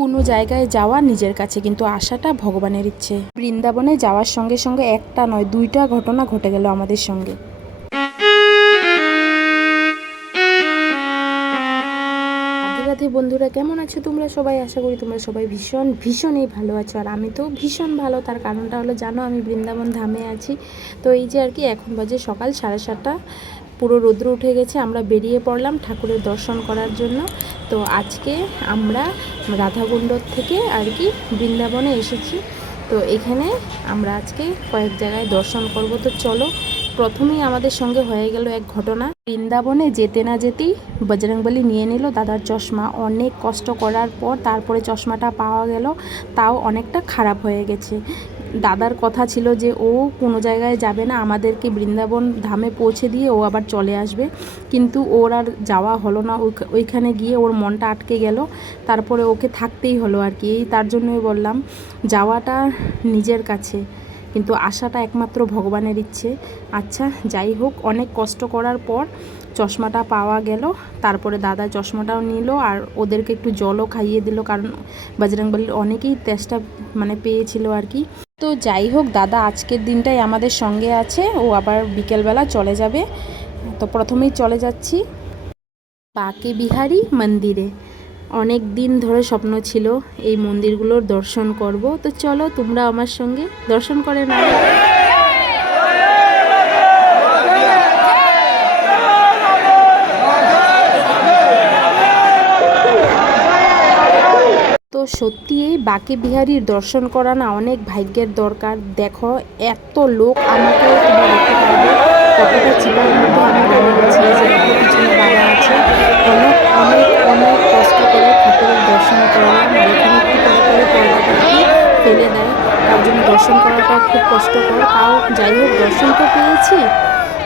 কোনো জায়গায় যাওয়া নিজের কাছে, কিন্তু আশাটা ভগবানের ইচ্ছে। বৃন্দাবনে যাওয়ার সঙ্গে সঙ্গে একটা নয়, দুইটা ঘটনা ঘটে গেল আমাদের সঙ্গে। রাধে বন্ধুরা, কেমন আছো তোমরা সবাই? আশা করি তোমরা সবাই ভীষণ, ভীষণই ভালো আছো। আর আমি তো ভীষণ ভালো, তার কারণটা হলো জানো, আমি বৃন্দাবন ধামে আছি। তো এই যে আর কি, এখন বাজে সকাল সাড়ে সাতটা। পুরো রৌদ্র উঠে গেছে, আমরা বেরিয়ে পড়লাম ঠাকুরের দর্শন করার জন্য। তো আজকে আমরা রাধাকুণ্ড থেকে আর কি বৃন্দাবনে এসেছি। তো এখানে আমরা আজকে কয়েক জায়গায় দর্শন করব। তো চলো, প্রথমেই আমাদের সঙ্গে হয়ে গেল এক ঘটনা। বৃন্দাবনে যেতে না যেতেই বজরংবলী নিয়ে নিল দাদার চশমা। অনেক কষ্ট করার পর তারপরে চশমাটা পাওয়া গেল, তাও অনেকটা খারাপ হয়ে গেছে। দাদার কথা ছিল যে ও কোনো জায়গায় যাবে না, আমাদেরকে বৃন্দাবন ধামে পৌঁছে দিয়ে ও আবার চলে আসবে। কিন্তু ওর আর যাওয়া হলো না, ওইখ- ওইখানে গিয়ে ওর মনটা আটকে গেল। তারপরে ওকে থাকতেই হলো আর কি, এই তার জন্যই বললাম, যাওয়াটা নিজের কাছে। কিন্তু আশাটা একমাত্র ভগবানের ইচ্ছে। আচ্ছা যাই হোক, অনেক কষ্ট করার পর চশমাটা পাওয়া গেল। তারপরে দাদা চশমাটাও নিল আর ওদেরকে একটু জলও খাইয়ে দিল, কারণ বজরংবলীর অনেকেই তেষ্টা মানে পেয়েছিল আর কি। তো যাই হোক, দাদা আজকের দিনটাই আমাদের সঙ্গে আছে। ও আবার বিকেলবেলা চলে যাবে। তো প্রথমেই চলে যাচ্ছি পাকে বিহারি মন্দিরে। অনেক দিন ধরে স্বপ্ন ছিল এই মন্দিরগুলোর দর্শন করব। তো চলো তোমরা আমার সঙ্গে দর্শন করে নাও। সত্যি এই বাকে বিহারীর দর্শন করা না অনেক ভাগ্যের দরকার। দেখো, এত লোক আমাকে আছি। অনেক অনেক কষ্ট করে ঠাকুরের দর্শন করে। ফেলে দেয়। দর্শন করাটা খুব কষ্টকর। তাও যাই হোক, দর্শন তো পেয়েছি।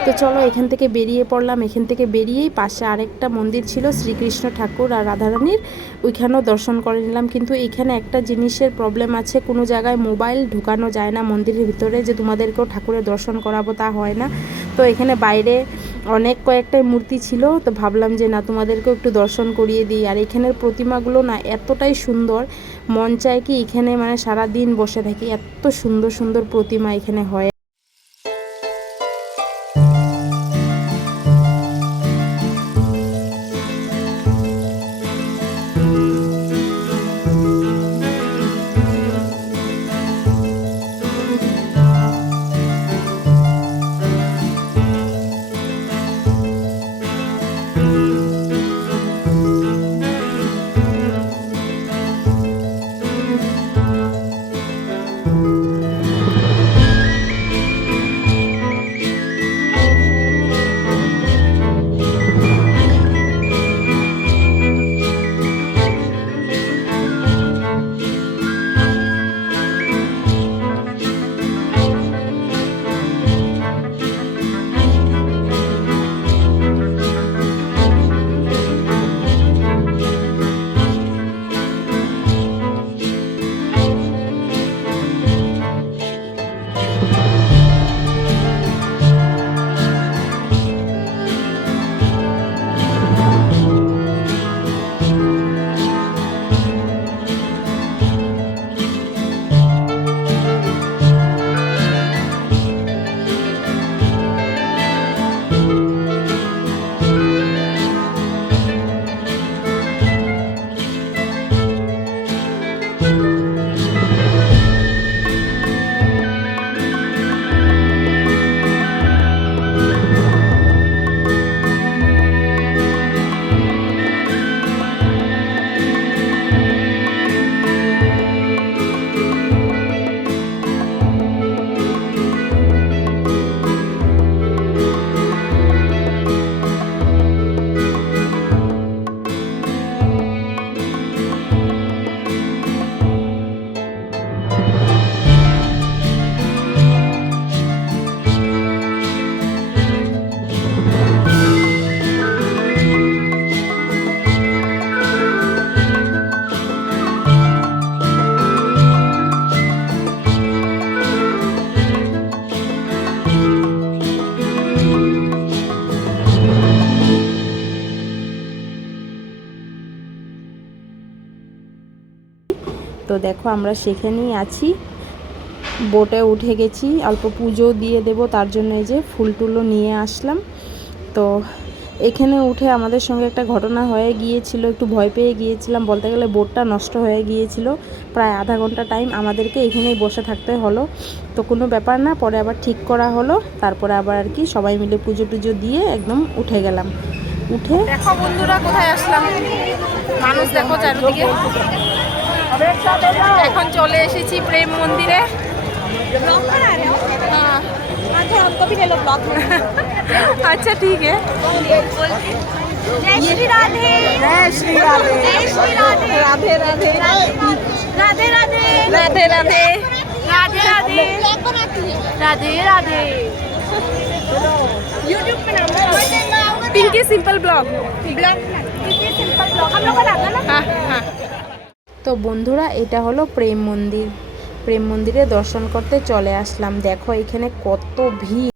তো চলো এখান থেকে বেরিয়ে পড়লাম। এখান থেকে বেরিয়েই পাশে আরেকটা মন্দির ছিল শ্রীকৃষ্ণ ঠাকুর আর রাধারানীর। ওইখানেও দর্শন করে নিলাম। কিন্তু এখানে একটা জিনিসের প্রবলেম আছে। কোনো জায়গায় মোবাইল ঢুকানো যায় না মন্দিরের ভিতরে যে তোমাদেরকেও ঠাকুরের দর্শন করাবো তা হয় না। তো এখানে বাইরে অনেক কয়েকটাই মূর্তি ছিল। তো ভাবলাম যে না, তোমাদেরকেও একটু দর্শন করিয়ে দিই। আর এখানের প্রতিমাগুলো না এতটাই সুন্দর, মন চায় কি এখানে মানে সারা দিন বসে থাকি। এত সুন্দর সুন্দর প্রতিমা এখানে হয়। তো দেখো আমরা সেখানেই আছি। বোটে উঠে গেছি, অল্প পুজো দিয়ে দেব, তার জন্য এই যে ফুল টুলো নিয়ে আসলাম। তো এখানে উঠে আমাদের সঙ্গে একটা ঘটনা হয়ে গিয়েছিল, একটু ভয় পেয়ে গিয়েছিলাম, বলতে গেলে বোটটা নষ্ট হয়ে গিয়েছিল। প্রায় আধা ঘণ্টা টাইম আমাদেরকে এখানেই বসে থাকতে হলো। তো কোনো ব্যাপার না, পরে আবার ঠিক করা হলো, তারপরে আবার আর কি সবাই মিলে পুজো টুজো দিয়ে একদম উঠে গেলাম। উঠে দেখো বন্ধুরা, কোথায় আসলাম? মানুষ দেখো চারিদিকে। এখন চলে এসেছি প্রেম মন্দিরে। হ্যাঁ। আচ্ছা ঠিক Radhe. Radhe. Pinky simple blog blog Pinky simple blog আপনার তো বন্ধুরা, এটা হলো প্রেম মন্দির। প্রেম মন্দিরে দর্শন করতে চলে আসলাম। দেখো, এখানে কত ভিড়।